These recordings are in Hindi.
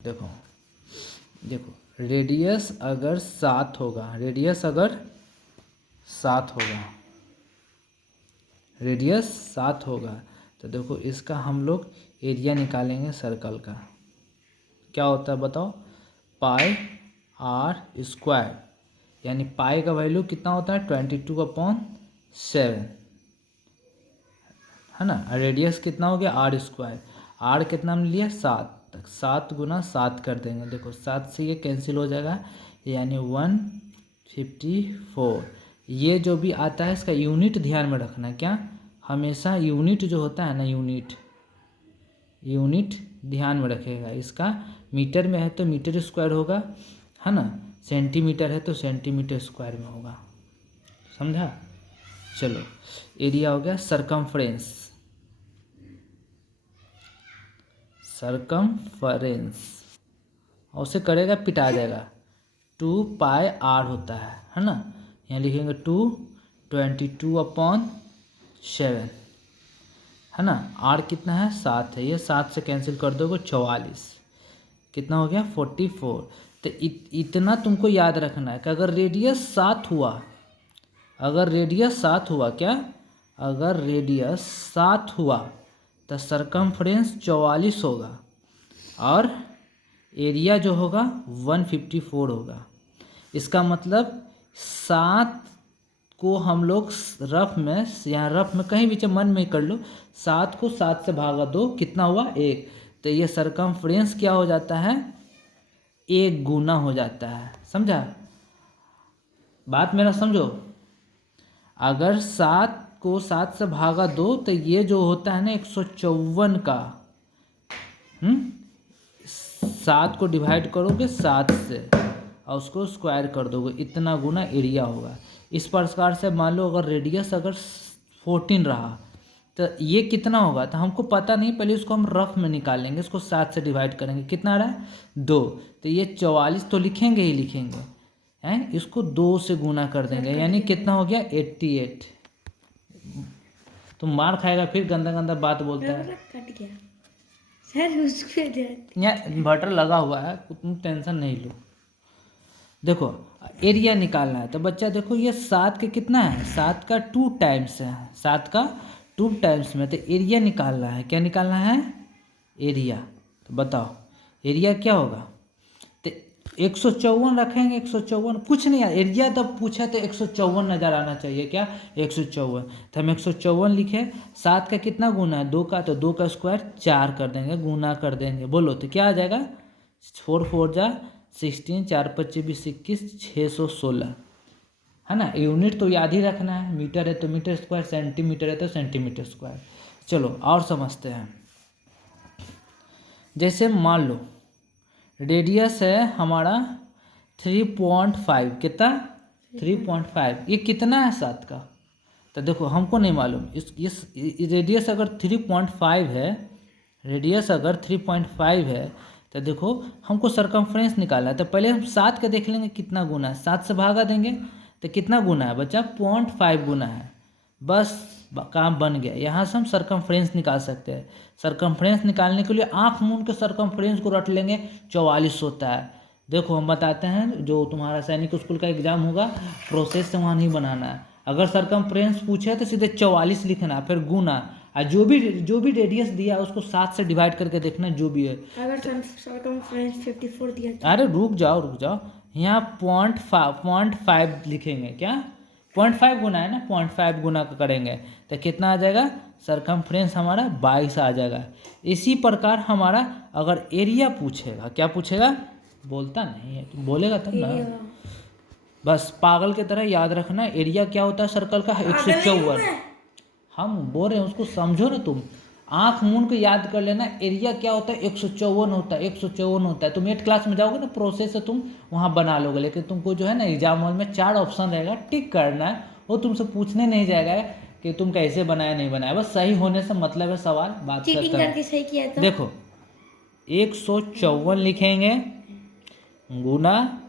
देखो देखो रेडियस अगर 7 होगा, रेडियस अगर 7 होगा, रेडियस 7 होगा तो देखो इसका हम लोग एरिया निकालेंगे सर्कल का। क्या होता है बताओ, पाई आर स्क्वायर, यानी पाई का वैल्यू कितना होता है 22/7, है ना। रेडियस कितना हो गया आर स्क्वायर, आर कितना हमने लिया 7, तक 7 गुना 7 कर देंगे। देखो 7 से ये कैंसिल हो जाएगा, यानी 154। ये जो भी आता है इसका यूनिट ध्यान में रखना, क्या हमेशा यूनिट जो होता है ना, यूनिट ध्यान में रखेगा। इसका मीटर में है तो मीटर स्क्वायर होगा, है ना, सेंटीमीटर है तो सेंटीमीटर स्क्वायर में होगा, समझा। चलो एरिया हो गया सरकमफ्रेंस, और उसे करेगा पिटा जाएगा। 2 पाई आर होता है ना। यहाँ लिखेंगे 22/7, है ना। आर कितना है 7 है, ये 7 से कैंसिल कर दोगे 44, कितना हो गया 44। तो इतना तुमको याद रखना है कि अगर रेडियस 7 हुआ, अगर रेडियस 7 हुआ, क्या अगर रेडियस 7 हुआ तो सरकमफ्रेंस 44 होगा और एरिया जो होगा 154 होगा। इसका मतलब 7 को हम लोग रफ में, यहाँ रफ में कहीं भी मन में कर लो, 7 को 7 से भागा दो, कितना हुआ 1, तो ये सरकमफ्रेंस क्या हो जाता है 1 गुना हो जाता है, समझा। बात मेरा समझो, अगर 7 को 7 से भागा दो तो ये जो होता है ना 154 का, 7 को डिवाइड करोगे 7 से और उसको स्क्वायर कर दोगे, इतना गुना एरिया होगा। इस प्रकार से मान लो अगर रेडियस अगर 14 रहा तो ये कितना होगा, तो हमको पता नहीं, पहले उसको हम रफ में निकालेंगे, इसको 7 से डिवाइड करेंगे, कितना आ रहा है 2, तो ये 44 तो लिखेंगे ही लिखेंगे, हैं, इसको 2 से गुना कर देंगे, यानी कितना हो गया 88। तुम मार खाएगा फिर, गंदा गंदा बात बोलता है। कट गया सर, उसको यहाँ इन्वर्टर लगा हुआ है, तुम टेंशन नहीं लो। देखो एरिया निकालना है तो बच्चा देखो ये 7 के कितना है, 7 का 2 टाइम्स है, 7 का 2 टाइम्स में, तो एरिया निकालना है। क्या निकालना है एरिया, तो बताओ एरिया क्या होगा। तो 154 रखेंगे, 154 कुछ नहीं है, एरिया तब पूछा तो 154 नज़र आना चाहिए, क्या 154, तो हम 154 लिखे। 7 का कितना गुना है 2 का, तो 2 का स्क्वायर 4 कर देंगे, गुना कर देंगे, बोलो तो क्या आ जाएगा 4 4 जा 16, 4 5 20 21, 616, है ना। यूनिट तो याद ही रखना है, मीटर है तो मीटर स्क्वायर, सेंटीमीटर है तो सेंटीमीटर स्क्वायर। चलो और समझते हैं। जैसे मान लो रेडियस है हमारा 3.5, कितना 3.5, ये कितना है 7 का, तो देखो हमको नहीं मालूम, इस रेडियस अगर 3.5 है, रेडियस अगर 3.5 है तो देखो हमको सरकमफ्रेंस निकालना है, तो पहले हम 7 का देख लेंगे कितना गुना है, 7 से भागा देंगे तो कितना गुना है बच्चा 0.5 गुना है, बस काम बन गया। यहाँ से हम सरकमफ्रेंस निकाल सकते हैं। सरकमफ्रेंस निकालने के लिए आँख मूंद के सरकमफ्रेंस को रट लेंगे, 44 होता है। देखो हम बताते हैं, जो तुम्हारा सैनिक स्कूल का एग्जाम होगा प्रोसेस से वहाँ नहीं बनाना है, अगर सरकमफ्रेंस पूछे तो सीधे 44 लिखना, फिर गुना, और जो भी रेडियस दिया है उसको 7 से डिवाइड करके देखना जो भी है। अगर सरकमफ्रेंस 54 दिया तो? अरे रुक जाओ, यहाँ 0.5 लिखेंगे, क्या 0.5 गुना है ना, 0.5 गुना करेंगे तो कितना आ जाएगा सरकमफ्रेंस हमारा 22 आ जाएगा। इसी प्रकार हमारा अगर एरिया पूछेगा, क्या पूछेगा, बोलता नहीं है, तुम बोलेगा तब ना, बस पागल की तरह याद रखना। एरिया क्या होता है सर्कल का 154, हम बोल रहे हैं उसको समझो ना, तुम आँख मूंद के याद कर लेना, एरिया क्या होता है 154 होता है, 154 होता है। तुम 8th क्लास में जाओगे ना प्रोसेस से तुम वहाँ बना लोगे, लेकिन तुमको जो है ना एग्जाम हॉल में 4 ऑप्शन रहेगा, टिक करना है, वो तुमसे पूछने नहीं जाएगा कि तुम कैसे बनाया नहीं बनाया, बस सही होने से मतलब है, सवाल बात चीटिंग करके सही किया तो? देखो 154 लिखेंगे गुना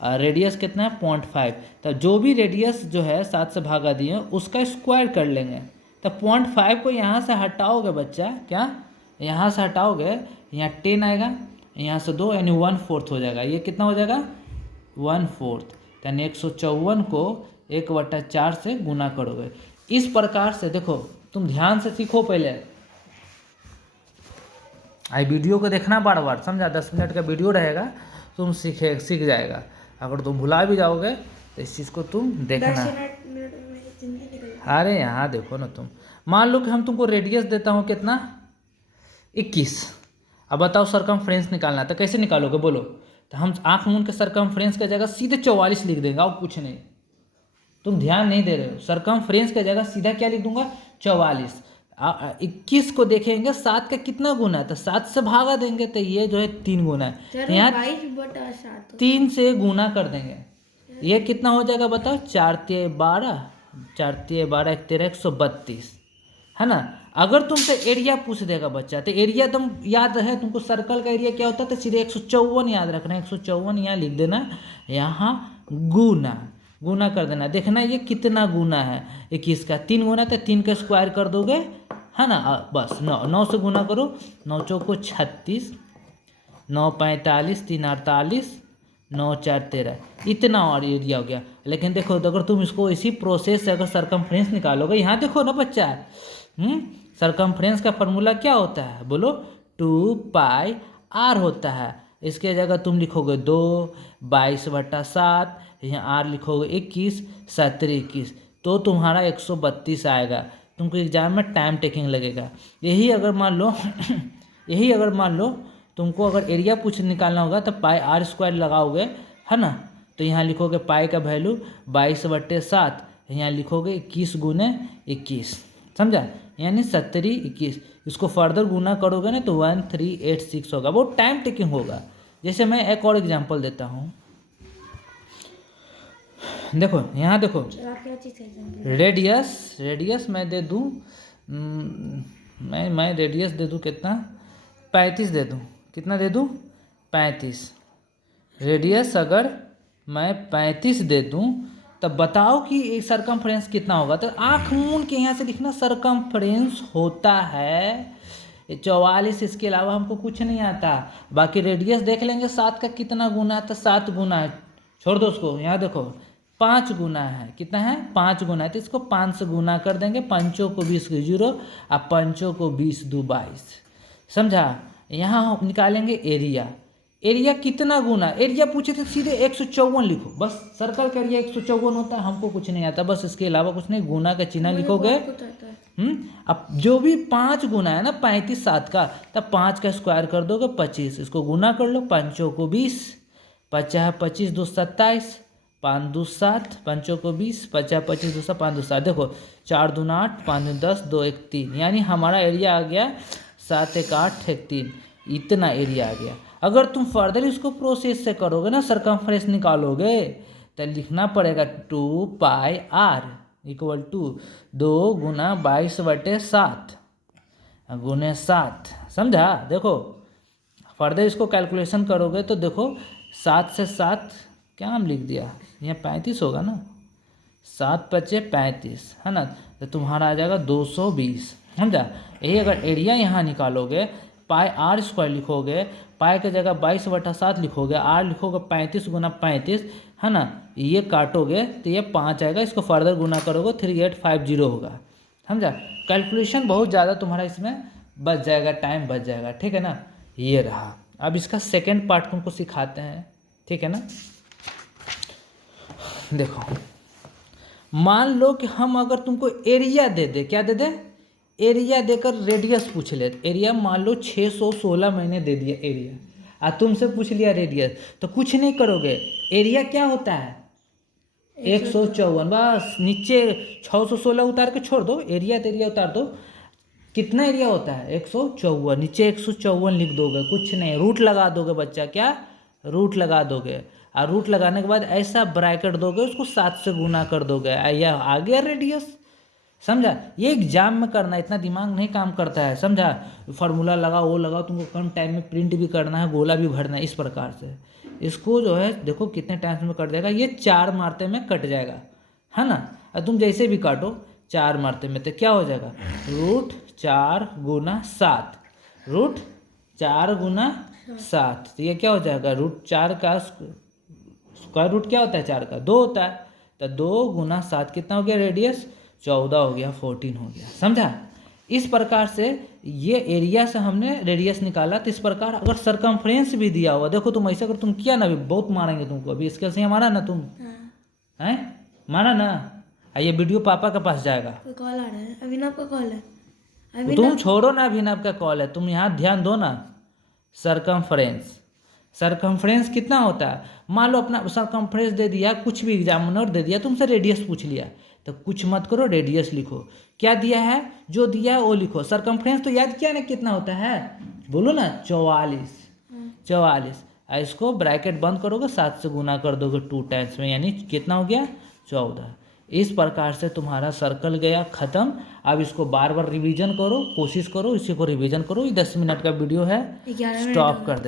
रेडियस कितना है 0.5, तो जो भी रेडियस जो है 7 से भागा दिए उसका स्क्वायर कर लेंगे, तो 0.5 को यहाँ से हटाओगे बच्चा, क्या यहाँ से हटाओगे, यहाँ 10 आएगा, यहाँ से 2 यानी 1/4 हो जाएगा। ये कितना हो जाएगा 1/4, यानी 154 को 1/4 से गुना करोगे। इस प्रकार से देखो, तुम ध्यान से सीखो पहले, आई वीडियो को देखना बार बार, समझा। 10 मिनट का वीडियो रहेगा, तुम सीख जाएगा। अगर तुम भुला भी जाओगे तो इस चीज़ को तुम देखना। 10 मिनट में मेरी जिंदगी निकल जाएगी। अरे यहाँ देखो ना तुम, मान लो कि हम तुमको रेडियस देता हूँ कितना 21। अब बताओ सरकमफ्रेंस निकालना, तो कैसे निकालोगे बोलो। तो हम आँख मूंद के सरकमफ्रेंस की जगह सीधे 44 लिख देंगे और कुछ नहीं। तुम ध्यान नहीं दे रहे हो। सरकमफ्रेंस की जगह सीधा क्या लिख दूंगा 44। 21 को देखेंगे 7 का कितना गुना है, तो 7 से भागा देंगे, तो ये जो है 3 गुना है। चलो यहाँ 22/7 3 से गुना कर देंगे, ये कितना हो जाएगा बताओ 4 तिया 12, 4 तिया 12, 1 13, 132, है ना। अगर तुमसे एरिया पूछ देगा बच्चा, तो एरिया तुम याद है तुमको, सर्कल का एरिया क्या होता है, तो सीधे 154 याद रखना। 154 यहाँ लिख देना, यहाँ गुना कर देना। देखना ये कितना गुना है 21 का, 3 गुना, तो 3 का स्क्वायर कर दोगे, है ना। बस 9 से गुना करो, 9 चौको 36, 9 45, 3 48, 9 4 13, इतना और एरिया हो गया। लेकिन देखो, अगर तुम इसको इसी प्रोसेस से अगर सरकमफ्रेंस निकालोगे, यहाँ देखो ना बच्चा, सरकमफ्रेंस का फॉर्मूला क्या होता है बोलो, 2πr होता है। इसके जगह तुम लिखोगे 2, 22/7, यहाँ r लिखोगे 21, 17 21, तो तुम्हारा 132 आएगा। तुमको एग्जाम में टाइम टेकिंग लगेगा। यही अगर मान लो तुमको अगर एरिया निकालना होगा, तो πr² लगाओगे, है ना। तो यहाँ लिखोगे पाई का वैल्यू 22/7, यहाँ लिखोगे 21 गुने 21, समझा, यानी 70 21। इसको फर्दर गुना करोगे ना तो 1386 होगा। बहुत टाइम टेकिंग होगा। जैसे मैं एक और एग्जांपल देता हूँ, देखो यहाँ देखो, आप क्या चीज़ है? रेडियस मैं दे दूँ, मैं रेडियस दे दूँ कितना 35 दे दूँ, कितना दे दूँ 35। रेडियस अगर मैं 35 दे दूँ, तब बताओ कि सरकमफ्रेंस कितना होगा। तो आँख मूंद के यहाँ से लिखना, सरकमफ्रेंस होता है 44। इसके अलावा हमको कुछ नहीं आता। बाकी रेडियस देख लेंगे 7 का कितना गुना है, तो 7 गुना है, छोड़ दो उसको। यहाँ देखो 5 गुना है, कितना है 5 गुना है, तो इसको 5 से गुना कर देंगे। 5 को 20 को 0, और 5 को 20 2 22, समझा। यहाँ हम निकालेंगे एरिया कितना गुना, एरिया पूछे थे सीधे 154 लिखो, बस। सर्कल का एरिया 154 होता है, हमको कुछ नहीं आता, बस इसके अलावा कुछ नहीं। गुना का चिन्ह लिखोगे। अब जो भी 5 गुना है ना 35 7 का, तब 5 का स्क्वायर कर दोगे 25, इसको गुना कर लो। 5 को 20, 50 25 2 27, 5 2 7, 5 को 20, 50 25 2 5 2 7। देखो 4 2 8, 5 2 10, 2 1 3, यानी हमारा एरिया आ गया 7 1 8 1 3, इतना एरिया आ गया। अगर तुम फर्दर इसको प्रोसेस से करोगे ना, सरकमफ्रेंस निकालोगे, तो लिखना पड़ेगा 2πr = 2 गुना 22/7 गुने 7, समझा। देखो फर्दर इसको कैलकुलेशन करोगे तो देखो 7 से 7 क्या हम लिख दिया, यहाँ 35 होगा ना, 7 5 35, है ना। तो तुम्हारा आ जाएगा 220, समझा। यही अगर एरिया यहाँ निकालोगे, πr² लिखोगे, पाई की जगह 22/7 लिखोगे, r लिखोगे 35 गुना 35, है ना। ये काटोगे तो ये 5 आएगा, इसको फर्दर गुना करोगे 3850 होगा, समझा। कैलकुलेशन बहुत ज़्यादा तुम्हारा इसमें बच जाएगा, टाइम बच जाएगा, ठीक है ना। ये रहा। अब इसका सेकेंड पार्ट तुमको सिखाते हैं, ठीक है ना। देखो मान लो कि हम अगर तुमको एरिया दे दे, क्या दे दे, एरिया देकर रेडियस पूछ ले। एरिया मान लो 616 मैंने दे दिया एरिया, और तुमसे पूछ लिया रेडियस, तो कुछ नहीं करोगे। एरिया क्या होता है 154, बस नीचे 616 उतार के छोड़ दो, एरिया उतार दो। कितना एरिया होता है 154, नीचे 154 लिख दोगे, कुछ नहीं, रूट लगा दोगे बच्चा, क्या रूट लगा दोगे। और रूट लगाने के बाद ऐसा ब्रैकेट दोगे, उसको 7 से गुना कर दोगे, यह आ गया रेडियस, समझा। ये एग्जाम में करना, इतना दिमाग नहीं काम करता है, समझा। फार्मूला लगाओ, वो लगाओ, तुमको कम टाइम में प्रिंट भी करना है, गोला भी भरना है, इस प्रकार से। इसको जो है देखो कितने टाइम में कट जाएगा, ये 4 मारते में कट जाएगा, है ना। और तुम जैसे भी काटो 4 मारते में, तो क्या हो जाएगा √4 गुना 7, √4 गुना 7। तो ये क्या हो जाएगा, √4 का स्क्वायर रूट क्या होता है 4 का, 2 होता है। तो 2 गुना 7 कितना हो गया, रेडियस 14 हो गया, 14 हो गया, समझा। इस प्रकार से ये एरिया से हमने रेडियस निकाला। तो इस प्रकार अगर सरकमफ्रेंस भी दिया हुआ, देखो तुम ऐसे अगर तुम किया ना, अभी बहुत मारेंगे तुमको, अभी इसके से मारा ना तुम, हैं मारा ना, ये वीडियो पापा के पास जाएगा। कोई कॉल आ रहा है, अभिनव का कॉल है। तुम छोड़ो ना, अभिनव का कॉल है, तुम यहाँ ध्यान दो ना। सरकमफ्रेंस कितना होता है, मान लो अपना सरकमफ्रेंस दे दिया, कुछ भी एग्जामिनर दे दिया, तुमसे रेडियस पूछ लिया, तो कुछ मत करो, रेडियस लिखो। क्या दिया है, जो दिया है वो लिखो। सरकमफ्रेंस तो याद किया ना कितना होता है, बोलो ना, 44। इसको ब्रैकेट बंद करोगे, 7 से गुना कर दोगे 2 टाइम्स में, यानी कितना हो गया, 14। इस प्रकार से तुम्हारा सर्कल गया खत्म। अब इसको बार बार रिवीजन करो, कोशिश करो, इसी को रिवीजन करो। ये 10 मिनट का वीडियो है, 11 मिनट स्टॉप कर दे।